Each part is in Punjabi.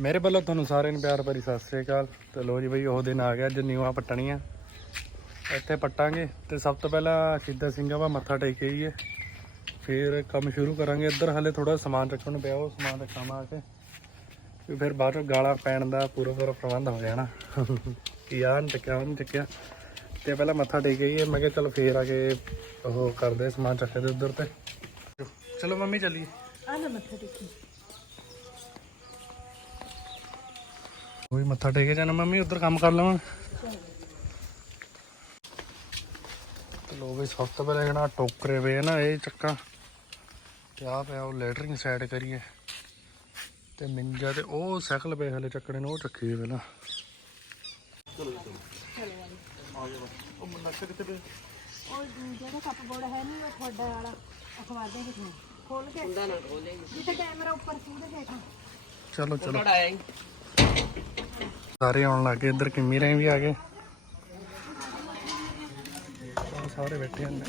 ਮੇਰੇ ਵੱਲੋਂ ਤੁਹਾਨੂੰ ਸਾਰਿਆਂ ਨੂੰ ਪਿਆਰ ਭਰੀ ਸਤਿ ਸ੍ਰੀ ਅਕਾਲ। ਤੇ ਲੋ ਜੀ ਬਈ, ਉਹ ਦਿਨ ਆ ਗਿਆ, ਅੱਜ ਨਿਊਆਂ ਪੱਟਣੀਆਂ। ਇੱਥੇ ਪੱਟਾਂਗੇ। ਤੇ ਸਭ ਤੋਂ ਪਹਿਲਾਂ ਸ਼ਹੀਦਾਂ ਸਿੰਘਾਂ ਵਾ ਮੱਥਾ ਟੇਕ ਕੇ ਆਈਏ। ਫਿਰ ਕੰਮ ਸ਼ੁਰੂ ਕਰਾਂਗੇ। ਇੱਧਰ ਹਲੇ ਥੋੜਾ ਸਮਾਨ ਰੱਖਣ ਨੂੰ ਪਿਆ, ਉਹ ਸਮਾਨ ਰੱਖਾਂ ਆ ਕੇ। ਫਿਰ ਬਾਅਦ ਚੋਂ ਗਾਲਾਂ ਪੈਣ ਦਾ ਪੂਰਾ ਪੂਰਾ ਪ੍ਰਬੰਧ ਹੋ ਜਾਣਾ। ਕਿ ਆਹ ਨਹੀਂ ਚੱਕਿਆ, ਉਹ ਨਹੀਂ ਚੱਕਿਆ। ਤੇ ਪਹਿਲਾਂ ਮੱਥਾ ਟੇਕ ਆਈਏ। ਮੈਂ ਕਿਹਾ ਚਲੋ ਫੇਰ ਆ ਕੇ ਉਹ ਕਰਦੇ ਸਮਾਨ ਚੱਕੇ ਦੇ ਉੱਧਰ ਤੇ। ਚਲੋ ਮੰਮੀ, ਚੱਲੀਏ। ਆ ਨਾ ਮੱਥਾ ਟੇਕੀ ਉਹ ਵੀ ਮੱਥਾ ਟੇਕੇ ਜਾਣਾ ਮੰਮੀ ਉੱਧਰ ਕੰਮ ਕਰ ਲਵਾਂ। ਤੇ ਲੋ ਵੀ ਸਭ ਤੋਂ ਪਹਿਲਾਂ ਜਿਹੜਾ ਟੋਕਰੇ ਵੇ ਨਾ ਇਹ ਚੱਕਾ। ਤੇ ਆ ਪਿਆ ਉਹ ਲੈਟਰਿੰਗ ਸਾਈਡ ਕਰੀਏ। ਤੇ ਮਿੰਜਾ ਤੇ ਉਹ ਸਾਈਕਲ ਪਏ ਹਲੇ ਚੱਕਣੇ ਨੂੰ ਉਹ ਚੱਕੀਏ ਪਹਿਲਾਂ। ਉਹ ਜਿਹੜਾ ਕੱਪ ਬੋਰਡ ਹੈ ਨਹੀਂ ਉਹ ਤੁਹਾਡਾ ਵਾਲਾ ਅਖਬਾਰ ਦੇ ਹੇਠਾਂ ਖੋਲ ਕੇ। ਹੁੰਦਾ ਨਾ ਖੋਲੇ। ਜਿੱਥੇ ਕੈਮਰਾ ਉੱਪਰ ਸੀ ਉਹਦੇ ਚਲੋ ਚਲੋ। ਸਾਰੇ ਆਉਣ ਲੱਗੇ ਇੱਧਰ ਕਿੰਮੀ ਰਾਂ ਵੀ ਆ ਗਏ। ਸਾਰੇ ਬੈਠੇ ਹਨ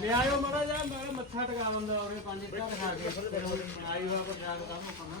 ਲਿਆਇਓ ਮੜਾ ਜਾ ਮੈਂ ਮੱਥਾ ਟਿਕਾ ਬੰਦਾ ਉਹਨੇ ਪੰਜ ਇੱਟਾਂ ਦਿਖਾ ਕੇ ਫਿਰ ਹੁਣ ਆਈ ਵਾ ਪਰ ਜਾਣ ਕੰਮ ਕਰਨਾ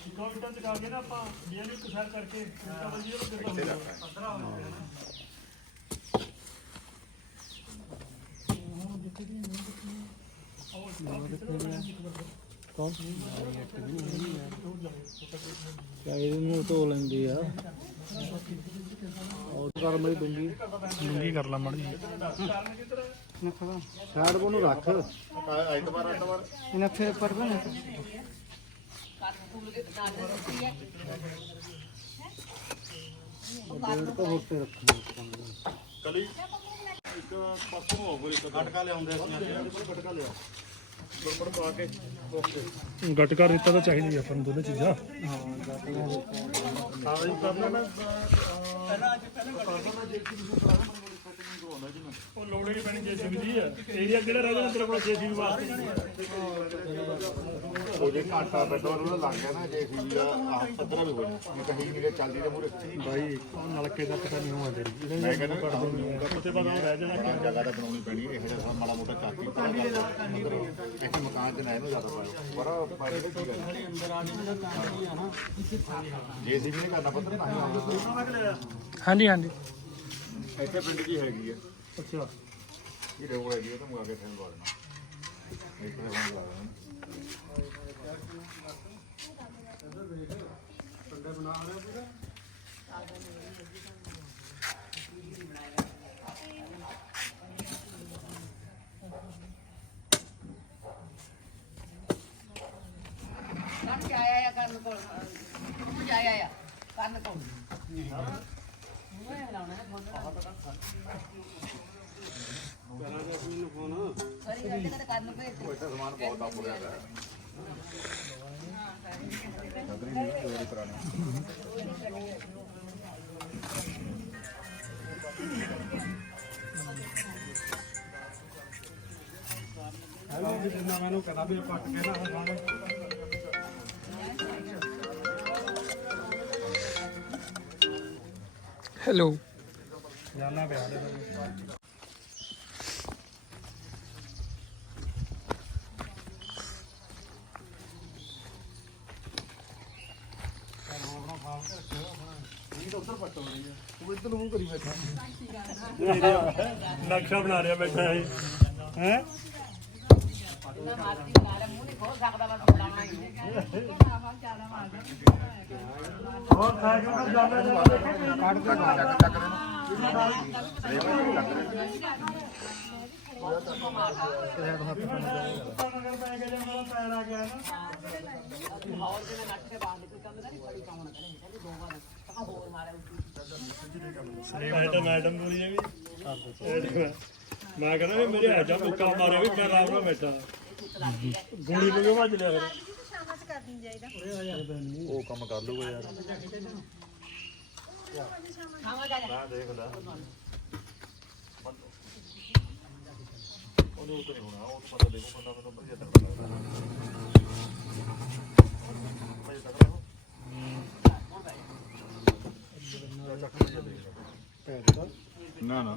ਨਿਸ਼ਾਨ ਇਹਦੇ ਵੀ ਕੋਈ ਬਣਾਉਂਦੇ ਇਤਨਾ ਚੋਰਾ ਬਹੁਤ ਹੈ ਕਰੋ ਰੱਖ। ਪਰੋ ਕਰੋ ਨਹੀਂ ਲਾਈ ਹੋਈ ਕੌਣ ਕਿਆ ਇਹਨੂੰ ਧੋ ਲੈਂਦੀ ਆ। ਉਹ ਕਰ ਮੇਰੀ ਬੰਦੀ ਮੰਗੀ ਕਰ ਲਾ ਮੜੀ ਸਾਈਡ ਕੋ ਨੂੰ ਰੱਖ। ਇਹਨਾਂ ਫਿਰ ਪਰ ਬਣ ਡੇਢ ਤੋਂ ਉੱਤੇ ਰੱਖਣਾ ਕਲੀ ਇੱਕ ਪਾਸੋਂ ਹੋ ਗਈ ਗਟਕਾ ਲਿਆਉਂਦੇ ਅਸੀਂ ਗਟਕਾ ਲਿਆ ਬੜਬੜ ਪਾ ਕੇ ਓਕੇ ਗਟਕਾ ਰੇਤਾ ਤਾਂ ਚਾਹੀਦੀ ਆਪਾਂ ਨੂੰ ਦੋਨੇ ਚੀਜ਼ਾਂ। ਹਾਂ ਗਾਟੀਆਂ ਹਾਂ ਜੀ ਕਰਨਾ ਨਾ ਪਹਿਲਾਂ ਅੱਜ ਪਹਿਲਾਂ ਉਹ ਲੋੜ ਹੀ ਨਹੀਂ ਪੈਣੀ ਜੇਸੀਬੀ ਦੀ ਏਰੀਆ ਕਿਹੜਾ ਰਹਿ ਜਾਣਾ ਤੇਰੇ ਕੋਲ ਜੇਸੀਬੀ ਵਾਸਤੇ। ਉਹ ਜੇ ਘਾਟਾ ਪੈਟਰੋਲ ਉਹਦਾ ਲੱਗ ਗਿਆ ਨਾ ਜੇ ਸੀ ਆ ਆਹ ਪੱਧਰਾ ਵੀ ਹੋ ਜਾਣਾ। ਇਹ ਤਾਂ ਹੀ ਨਹੀਂ ਚੱਲਦੀ ਤੇ ਮੂਰੇ ਬਾਈ ਉਹ ਨਲਕੇ ਦਾ ਪਤਾ ਨਹੀਂ ਹੋਣਾ ਤੇਰੀ ਮੈਂ ਕਹਿੰਦਾ ਕਰ ਦੂੰਗਾ ਕਿਤੇ ਪਤਾ ਰਹਿ ਜਾਣਾ। ਜਗ੍ਹਾ ਤਾਂ ਬਣਾਉਣੀ ਪੈਣੀ ਇਹ ਜਿਹੜਾ ਮਾੜਾ ਮੋਟਾ ਚਾਕੀ ਇੱਕ ਮਕਾਨ ਚ ਨਾ ਇਹਨੂੰ ਜ਼ਿਆਦਾ ਪਾਇਓ। ਪਰ ਪਾਈ ਤੇ ਕੀ ਕਰਨਾ ਜੇ ਸੀ ਵੀ ਨੇ ਕਰਨਾ ਪੱਧਰ ਨਾ ਹੀ ਹਾਂਜੀ ਹਾਂਜੀ। ਇੱਥੇ ਪਿੰਡ ਕੀ ਹੈਗੀ ਆ। ਅੱਛਾ। ਇਹ ਰੋਡ ਹੈਗੀ ਆ ਤਾਂ ਮੁਕਾ ਕੇ ਫੇਰ ਲਵਾ ਦੇਣਾ। ਇੱਕ ਤੇ ਬੰਦ ਲਾ ਦੇਣਾ ਕੰਨ ਜਿੰਨਾ ਮੈਨੂੰ ਕਹਦਾ ਵੀ ਪੱਟ ਕੇ ਨਾ ਖਾਣੇ ਹੈਲੋ। ਜਾਨਾ ਪਿਆ ਨਕਸ਼ਾ ਬਣਾ ਰਿਹਾ ਬੈਠਾ ਹੈ। ਹੈ? ਹੋਰ ਖਾ ਕੇ ਤਾਂ ਜਾਣਾ ਚੱਕ ਚੱਕ ਚੱਕ ਨਾ ਕਰੇ ਕਹਿੰਦੇ ਮੈਡਮ ਬੋਲੀ ਹੈ ਮੈਂ ਕਹਿੰਦਾ ਵੀ ਮੇਰੇ ਆਜਾ ਮੁੱਕਾ ਮਾਰਿਆ ਵੀ ਮੈਂ ਆਰਾਮ ਨਾਲ ਬੈਠਾ। ਗੋਲੀ ਨੂੰ ਭੱਜ ਲਿਆ ਫਿਰ। ਸ਼ਾਮਾਂ ਚ ਕਰਨੀ ਚਾਹੀਦਾ ਉਹ ਕੰਮ ਕਰ ਲੂਗਾ ਯਾਰ। ਖਾਵਾ ਜਾ ਜਾ ਉਹਨੂੰ ਨਹੀਂ ਹੋਣਾ ਉਹ ਪਤਾ ਦੇਖੋ ਬੰਦਾ ਮੈਨੂੰ ਵਧੀਆ ਤੱਕਦਾ ਵਧੀਆ ਤੱਕਦਾ ਨਾ ਨਾ।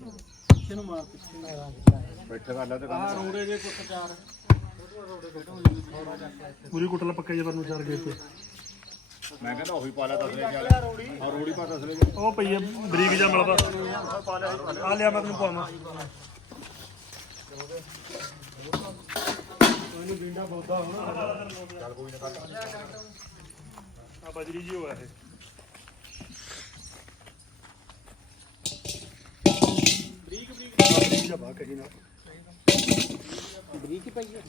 ਸੱਟ ਹੋ ਗਿਆ ਬੈਠਾ ਕਰ ਲੈ ਤੇ ਕੰਮ ਰੋੜੇ ਦੇ ਕੁੱਟ ਚਾਰ। ਪੂਰੀ ਕੁੱਟਲਾ ਪੱਕਾ ਜੇ ਨੂੰ ਚਾਰ ਗਏ ਤੇ। ਮੈਂ ਕਹਿੰਦਾ ਉਹੀ ਪਾ ਲਿਆ ਤਸਲੇ ਚ ਆ ਰੋੜੀ ਪਾ ਤਸਲੇ ਚ ਉਹ ਪਈ ਆ ਬਰੀਕ ਜਿਹਾ ਮਿਲਦਾ। ਆ ਲਿਆ ਮੈਂ ਤੈਨੂੰ ਪਾਵਾਂ। ਇਹਨੂੰ ਡਿੰਡਾ ਬੋਦਾ ਹੋਣਾ। ਚੱਲ ਕੋਈ ਨਾ ਕੱਢ ਆ ਬਜਰੀ ਜੀ ਹੋਇਆ ਇਹ। ਬਾਹ ਕਹੀ ਨਾਲ ਬਰੀਕ ਪਈ ਹੈ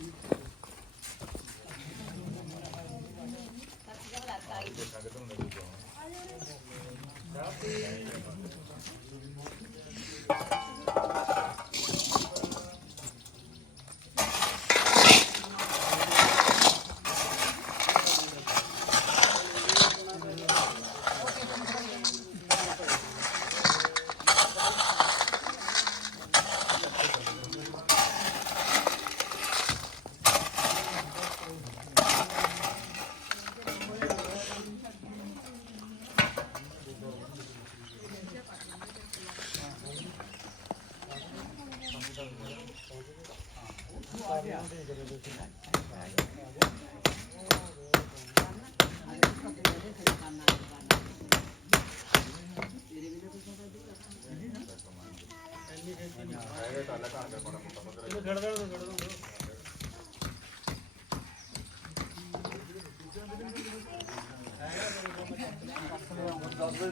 ਤੇ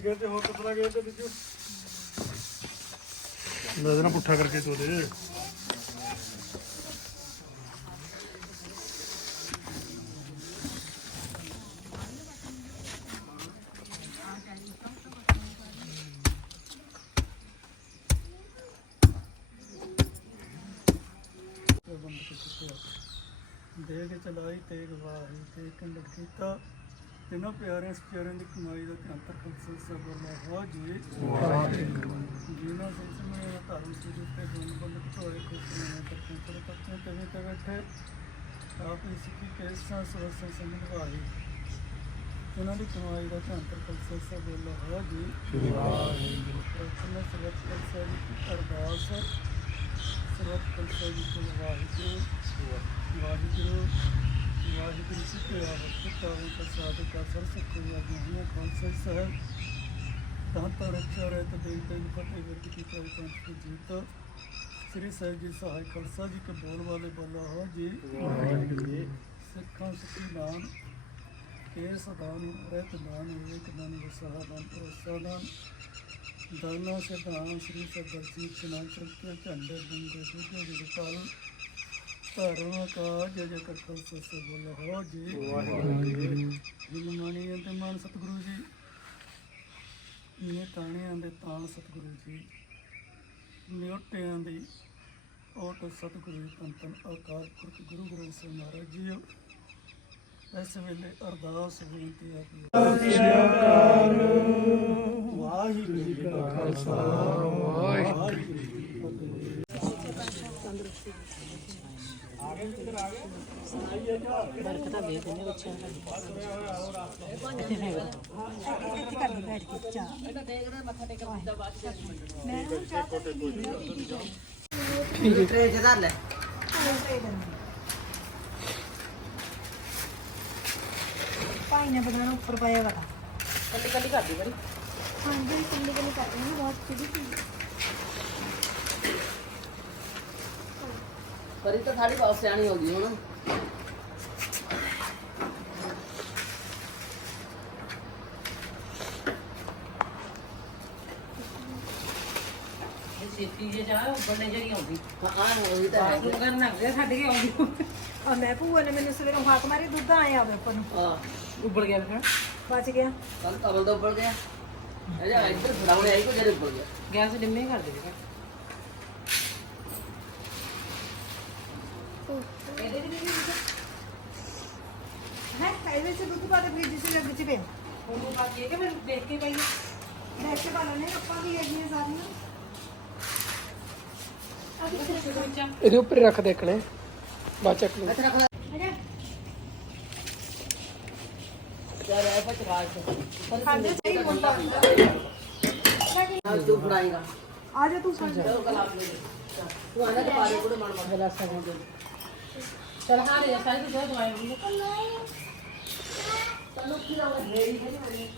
ਗਏ ਤੇ ਹੋਰ ਕਿਤਨਾ ਗਏ ਤੇ ਵਿੱਚੋਂ ਨਾ ਪੁੱਠਾ ਕਰਕੇ ਤੋ ਦੇ ਦੇ ਕੇ ਚਲਾਈ ਤੇਗ ਵਾਹੀ ਤੇ ਕੰਡਕ ਕੀਤਾ। ਤਿੰਨੋਂ ਪਿਆਰਿਆਂ ਸਚਿਆਰਿਆਂ ਦੀ ਕਮਾਈ ਦਾ ਧਿਆਨ ਤੱਕ ਸੰਸਾ ਬੋਲਾ ਹੋ ਜੀ। ਜੀਨਾ ਸੰਸਮੇ ਦਾ ਧਰਮ ਸੀ ਜਿੱਤੇ ਗੁਣ ਬੰਦ ਝੋਏ ਖੁਸ਼ ਨੇ ਤੱਕ ਪਰ ਤੱਕ ਤਵੇ ਤੇ ਬੈਠੇ। ਆਪ ਹੀ ਸਿੱਖੀ ਕੇਸਾਂ ਸਵਸਾਂ ਸੰਭਾਈ ਉਹਨਾਂ ਦੀ ਕਮਾਈ ਦਾ ਧਿਆਨ ਤੱਕ ਸੰਸਾ ਬੋਲਾ ਹੋ ਜੀ। ਪ੍ਰਥਮ ਸਰਵਤ ਕਰਸਾ ਜੀ ਕੀ ਅਰਦਾਸ ਕੋਲ ਵਾਹਿਗੁਰੂ ਵਾਹਿਗੁਰੂ ਵਾਹਿਗੁਰੂ ਜੀ ਕੇ ਆਵਤ ਤਾਵੇ ਪ੍ਰਸਾਦ ਕਾ ਸਰ ਸੁਖ ਵਾਹਿਗੁਰੂ ਖਾਲਸਾ ਸਾਹਿਬ ਤਾਂ ਤਾਂ ਰੱਖਿਆ ਰਹਿ ਤੇ ਦੇਵ ਤੇ ਫਤਿਹ ਵਰਗੀ ਕੀ ਪਾਈ ਪੰਥ ਕੀ ਜੀਤ ਸ੍ਰੀ ਸਾਹਿਬ ਜੀ ਸਹਾਇ ਖਾਲਸਾ ਜੀ ਕੇ ਬੋਲ ਵਾਲੇ ਬੋਲਾ ਹੋ ਜੀ ਸਿੱਖਾਂ ਸਿੱਖੀ ਨਾਮ ਕੇ ਸਦਾਨ ਰਹਿਤ ਨਾਮ ਵਿਵੇਕ ਨਾਮ ਵਸਹਾ ਨਾਮ ਭਰੋਸਾ ਨਾਮ ਦਾਨਾ ਸੇ ਦਾਨ ਸ੍ਰੀ ਸਬਰਜੀ ਚਨਾਨ ਚਰਕੇ ਝੰਡੇ ਬੰਗੇ ਦੁੱਗੇ ਜੀ ਕਾਲ ਧਰਮ ਕਾ ਜੈ ਜੈ ਸਸ ਬੋਲ। ਜੀ। ਵਾਹਿਗੁਰੂ ਮਾਨੀ ਅੰਤ ਮਾਨ ਸਤਿਗੁਰੂ ਜੀ। ਇਹ ਤਾਣਿਆਂ ਦੇ ਤਾਣ ਸਤਿਗੁਰੂ ਜੀ। ਨਿਉਟਿਆਂ ਦੀ ਓਟ ਸਤਿਗੁਰੂ ਜੀ ਤਨ ਪੁਰਖ ਗੁਰੂ ਗ੍ਰੰਥ ਸਾਹਿਬ ਮਹਾਰਾਜ ਜੀ। ਇਸ ਵੇਲੇ ਅਰਦਾਸ ਬੇਨਤੀ ਹੈ ਵਾਹਿਗੁਰੂ ਜੀ ਕਾ ਖਾਲਸਾ। ਵਾਹਿਗੁਰੂ ਜੀ ਕੀ ਫਤਿਹ। ਇੱਥੇ ਕਰ ਲਈ ਬੈਠ ਕੇ ਚਾਹ ਇਹਦਾ ਦੇਖ ਰਿਹਾ ਮੱਥਾ ਟੇਕ ਦਾ ਬਾਅਦ ਚ ਮੈਂ ਨਾ ਚਾਹ ਤਾਂ ਨਹੀਂ ਟ੍ਰੇ ਚ ਧਰ ਲੈ ਭਾਈ ਨੇ ਬਦਾਨਾ ਉੱਪਰ ਪਾਇਆ ਵਾ ਕੱਲੀ ਕੱਲੀ ਕਰਦੀ ਬੜੀ ਹਾਂਜੀ ਕਿੰਨੇ ਕਿੰਨੇ ਕਰ ਰਹੀ ਹਾਂ ਬਹੁਤ ਸਿੱਧੀ ਪਰੀ ਤਾਂ ਸਾਡੀ ਬਹੁਤ ਸਿਆਣੀ ਹੋ ਗਈ ਹੁਣ। ਛੇਤੀ ਜੇ ਜਾ ਬੰਨੇ ਜਿਹੜੀ ਆਉਂਦੀ। ਹਾਂ ਉਹੀ ਤਾਂ ਹੈ। ਤੂੰ ਕਰਨਾ ਅੱਗੇ ਛੱਡ ਕੇ ਆਉਂਦੀ। ਆ ਮੈਂ ਭੂਆ ਨੇ ਮੈਨੂੰ ਸਵੇਰੋਂ ਹਾਕ ਮਾਰੀ ਦੁੱਧ ਆਇਆ ਵੇ ਉੱਪਰ ਨੂੰ। ਹਾਂ। ਉੱਬਲ ਗਿਆ ਫਿਰ। ਬਚ ਗਿਆ। ਕੱਲ ਕਬਲ ਤੋਂ ਉੱਪਰ ਗਿਆ। ਅਜਾ ਇੱਧਰ ਫੜਾਉਣੇ ਆਈ ਕੋ ਜਿਹੜੇ ਉੱਪਰ ਗਿਆ। ਗੈਸ ਡਿੰਮੇ ਕਰ ਦੇ ਜੀ ਹੈ ਇਹਦੇ ਚ ਦੁੱਧ ਪਾ ਦੇ ਫ੍ਰਿਜ ਚ ਵਿੱਚ ਪਿਆ ਉਹਨੂੰ ਬਾਕੀ ਇਹ ਕਿ ਫਿਰ ਦੇਖ ਕੇ ਪਾਈਏ ਦੇਖ ਕੇ ਪਾ ਲੈਣੇ ਆਪਾਂ ਵੀ ਹੈਗੀਆਂ ਸਾਰੀਆਂ। ਇਹਦੇ ਉੱਪਰ ਰੱਖ ਦੇਖਣੇ ਬਾਅਦ ਚੱਕ ਲਓ ਇੱਥੇ ਰੱਖ ਲੈ। ਹੈਗਾ ਚੱਲ ਐ ਪਚ ਰਾਜ ਖਾਂਦੇ ਚਾਹੀ ਮੁੰਡਾ ਹਾਂ ਤੂੰ ਫੜਾਏਗਾ। ਆ ਜਾ ਤੂੰ ਸਮਝ ਤੂੰ ਆਣਾ ਤੇ ਪਾਰੇ ਕੋਲ ਮਨ ਮਨ ਦਾ ਸਗੋਂ ਦੇ। ਚਲ ਹਾਂ ਰੇ ਸਾਈ ਤੂੰ ਦੋ ਦਵਾਈ ਨੂੰ ਤੈਨੂੰ ਕੀ ਲਾਉਂਦਾ ਮੇਰੀ ਹੈ ਨਹੀਂ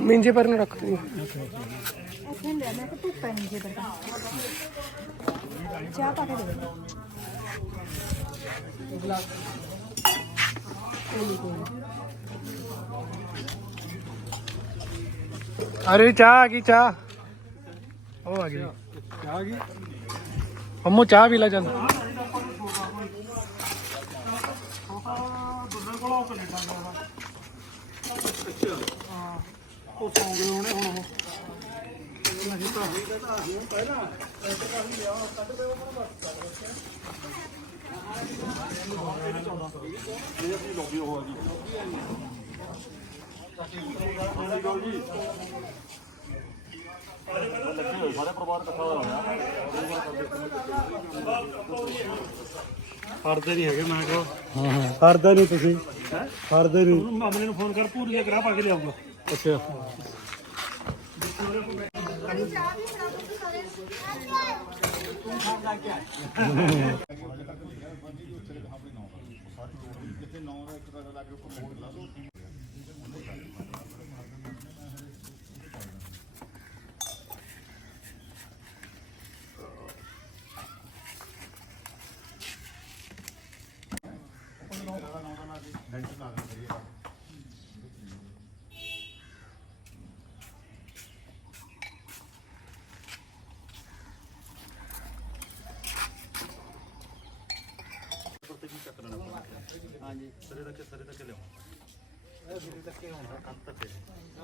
ਮਿੰਜੇ ਪਰ ਨੂੰ ਰੱਖ ਦੇ ਇੱਥੇ ਲੈ ਮੈਂ ਕਿ ਧੁੱਪ ਹੈ ਨੀਚੇ ਤੱਕ ਚਾਹ ਪਾ ਕੇ ਦੇ ਦੇ ਅਰੇ ਚਾਹ ਆ ਗਈ ਚਾਹ ਉਹ ਆ ਗਈ ਆ ਗਈ ਅੰਮੂ ਚਾਹ ਵੀ ਲੈ ਚੱਲ। ਉਹ ਸੌਂ ਗਏ ਹੋਣੇ ਹੁਣ ਉਹ ਸਾਰੇ ਪਰਿਵਾਰ ਇਕੱਠਾ ਹੋਇਆ ਫੜਦੇ ਨਹੀਂ ਹੈਗੇ ਮੈਂ ਕਹੋ। ਹਾਂ ਹਾਂ। ਫੜਦੇ ਨਹੀਂ ਤੁਸੀਂ। ਫੜਦੇ ਨਹੀਂ। ਮਾਮਲੇ ਨੂੰ ਫੋਨ ਕਰ ਪੂਰੀ ਜਿਹਾ ਕਰਾ ਪਾ ਕੇ ਲਿਆਊਗਾ। ਅੱਛਾ। ਹਾਂਜੀ ਸਰੇ ਤੱਕ ਸਰੇ ਤੱਕ ਲਿਆਓ ਇਹ ਸਰੇ ਤੱਕ ਹੋਣਾ ਕੰਨ ਤੱਕ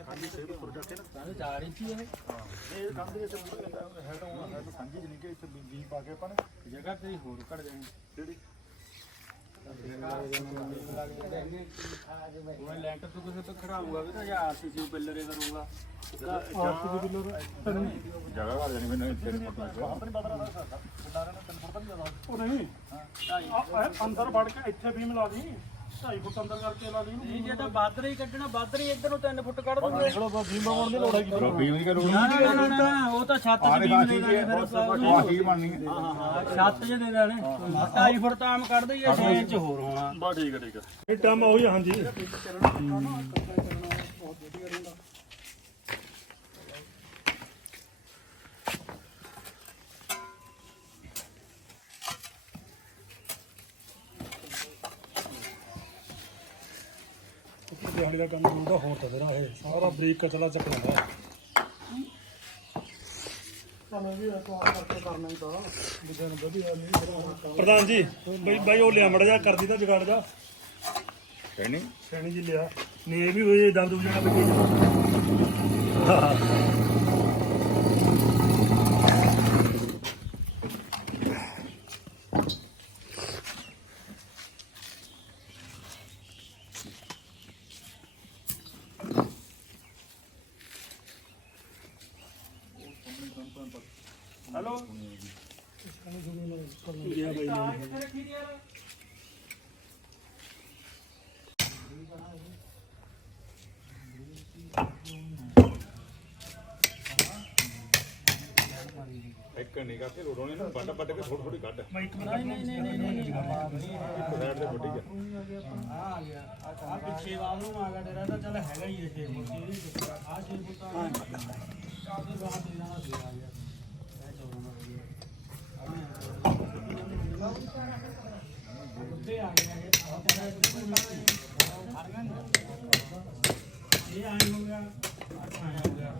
ਕੰਨ ਸੇ ਉੱਪਰ ਜਾ ਕੇ ਨਾ ਸਾਨੂੰ ਚਾਰ ਇੰਚ ਹੀ। ਇਹ ਹਾਂ ਇਹ ਕੰਨ ਦੇ ਇੱਥੇ ਹੈਡ ਹੋਣਾ ਹੈਡ ਸਾਂਝੀ ਜਿਹੀ ਕਿ ਇੱਥੇ ਬੀਜੀ ਪਾ ਕੇ ਆਪਾਂ ਨੇ ਜਗ੍ਹਾ ਤੇ ਹੋਰ ਘੜ ਜਾਣੀ ਜਿਹੜੀ ਉਹ ਲੈਂਟਰ ਤੋਂ ਕਿਸੇ ਤੋਂ ਖੜਾਊਗਾ ਵੀ ਤਾਂ ਜਾਂ ਆਰਸੀਸੀ ਪਿੱਲਰ ਇਹ ਕਰੂਗਾ ਆਰਸੀ ਜਗ੍ਹਾ ਘਰ ਜਾਣੀ ਮੈਨੂੰ ਇੱਥੇ ਨਹੀਂ। ਪਤਾ ਬਾਹਰ ਨਹੀਂ ਪਤਾ ਰਹਾ ਸਾਡਾ ਕਿੰਨਾ ਰਹਿਣਾ 3 ਫੁੱਟ ਦਾ ਨਹੀਂ ਉਹ ਨਹੀਂ ਅੰਦਰ ਵੜ ਕੇ ਇੱਥੇ ਵੀ ਮਿਲਾ ਦੀ। 2.5 ਫੁੱਟ ਅੰਦਰ ਕਰਕੇ ਲਾ ਦੀ ਨਹੀਂ ਜੇ ਤਾਂ ਬਾਦਰ ਹੀ ਕੱਢਣਾ ਬਾਦਰ ਹੀ ਇੱਧਰ ਨੂੰ 3 ਫੁੱਟ ਕੱਢ ਦੂੰਗੇ ਨਿਕਲੋ ਬਸ ਬੀਮ ਬਣਾਉਣ ਦੀ ਲੋੜ ਹੈਗੀ। ਬੀਮ ਦੀ ਲੋੜ ਨਾ ਨਾ ਨਾ ਨਾ ਉਹ ਤਾਂ ਛੱਤ ਆਹ ਚ ਨਹੀਂ ਬੀਮ ਬਾਕੀ ਦੇ ਕੀ ਦਾਂਗੇ ਹੈ ਬਾਕੀ ਬਣਨੀ ਹੈ। ਹਾਂ ਹਾਂ ਛੱਤ ਚ ਦੇ ਦੇਣੇ। 2.5 ਫੁੱਟ ਤਾਂ ਆਮ ਕੱਢ ਦਈਏ 6 ਇੰਚ ਹੋਰ ਹੋਣਾ। ਬਸ ਠੀਕ ਹੈ ਠੀਕ ਹੈ। ਇਹ ਟਾਈਮ ਉਹੀ ਹਾਂਜੀ। ਦਿਹਾੜੀ ਦਾ ਕੰਮ ਹੁੰਦਾ ਹੋਰ ਤਾਂ ਤੇਰਾ ਇਹ ਸਾਰਾ ਬਰੀਕ ਕਚਲਾ ਵਧੀਆ ਨਹੀਂ ਪ੍ਰਧਾਨ ਜੀ ਬਈ ਬਾਈ ਉਹ ਲਿਆ ਮੜਾ ਜਾ ਕਰਦੀ ਤਾਂ ਜਗਾੜ ਜਾ। ਕਹਿਣੀ ਸੈਣੀ ਜੀ ਲਿਆ। ਨੇ ਵੀ ਹੋਏ ਦਬ ਦੂਜਾ ਨਾ ਬਈ ਹੈਲੋ ਇੱਕ ਨਹੀਂ ਕਰਕੇ ਰੋੜੋਂ ਨੇ ਵੱਡ ਵੱਡ ਕੇ ਥੋੜੀ ਥੋੜੀ ਕੱਢ। ਮੈਂ ਇੱਕ ਨਹੀਂ ਨਹੀਂ ਨਹੀਂ ਨਹੀਂ ਨਹੀਂ। ਸਾਈਡ ਤੇ ਵੱਡੀ ਜਾ। ਆ ਗਿਆ ਆ ਪਿੱਛੇ ਵਾਲ ਨੂੰ ਆ ਗਿਆ ਡੇਰਾ ਤਾਂ ਚੱਲ ਹੈਗਾ ਹੀ ਇਹ 6 ਫੁੱਟ ਇਹਦੇ ਆ 6 ਫੁੱਟ ਆ ਦੇ ਨਾਲ ਦੇ ਆ ਗਿਆ ਇਹ 14 ਦਾ ਹੋ ਗਿਆ ਉੱਤੇ ਆ ਗਿਆ ਇਹ ਆ ਗਿਆ ਇਹ ਆਈ ਹੋ ਗਿਆ ਆ ਆਇਆ ਹੋ ਗਿਆ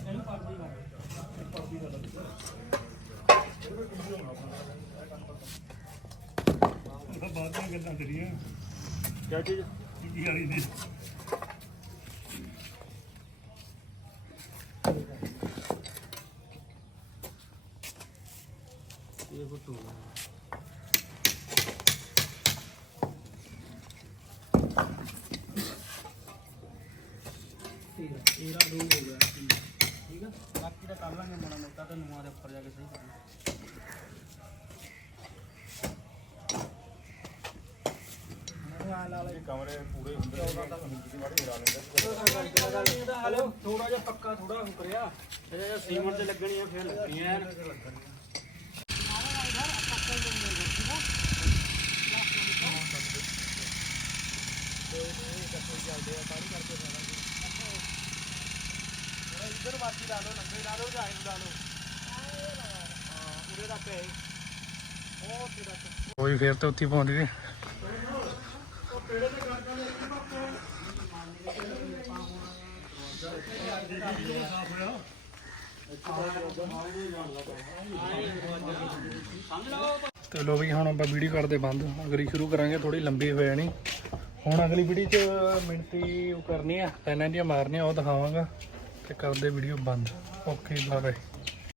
ਇਹਨੂੰ ਪਰਦੀ ਕਰ ਬਾਅਦ ਦੀਆਂ ਗੱਲਾਂ ਕਰੀਆਂ ਕਿਆ ਚੀਜ਼ ਕੀ ਵਾਲੀ ਦੀ ਇਹ ਫੁੱਟ ਹੋ ਗਿਆ ਤੇਰਾ ਦੋ ਹੋ ਗਿਆ ਠੀਕ ਆ ਬਾਕੀ ਦਾ ਕਰ ਲਾਂਗੇ ਮਾੜਾ ਮੋਟਾ ਤੇ ਨੂਆਂ ਦੇ ਉੱਪਰ ਜਾ ਕੇ ਸਹੀ ਕਰਾਂਗੇ ਇਹ ਕਮਰੇ ਪੂਰੇ ਹੁੰਦੇ ਨੇ ਉਹਦਾ ਤਾਂ ਤੁਸੀਂ ਮਾੜੀ ਹਿਲਾ ਲੈਂਦੇ ਹਲੋ ਥੋੜਾ ਜਿਹਾ ਪੱਕਾ ਥੋੜਾ ਹੋ ਕਰਿਆ ਇਹ ਜਿਹੜਾ ਸੀਮੈਂਟ ਤੇ ਲੱਗਣੀ ਆ ਫਿਰ ਲੱਗਣੀਆਂ। ਐਨ। ਕੋਈ ਫੇਰ ਤੇ ਉੱਥੇ ਪਹੁੰਚ ਗਏ ਤੇ ਲੋ ਵੀ ਹੁਣ ਆਪਾਂ ਵੀਡੀਓ ਕਰਦੇ ਬੰਦ। ਅਗਲੀ ਸ਼ੁਰੂ ਕਰਾਂਗੇ ਥੋੜੀ ਲੰਬੀ ਹੋ ਜਾਣੀ ਹੁਣ ਅਗਲੀ ਵੀਡੀਓ 'ਚ ਮਿੰਟੀ ਉਹ ਕਰਨੀ ਆ ਪੈਨਾਂ ਦੀਆਂ ਮਾਰਨੀਆਂ, ਉਹ ਦਿਖਾਵਾਂਗਾ ਤੇ ਕਰਦੇ ਵੀਡੀਓ ਬੰਦ। Okay bye bye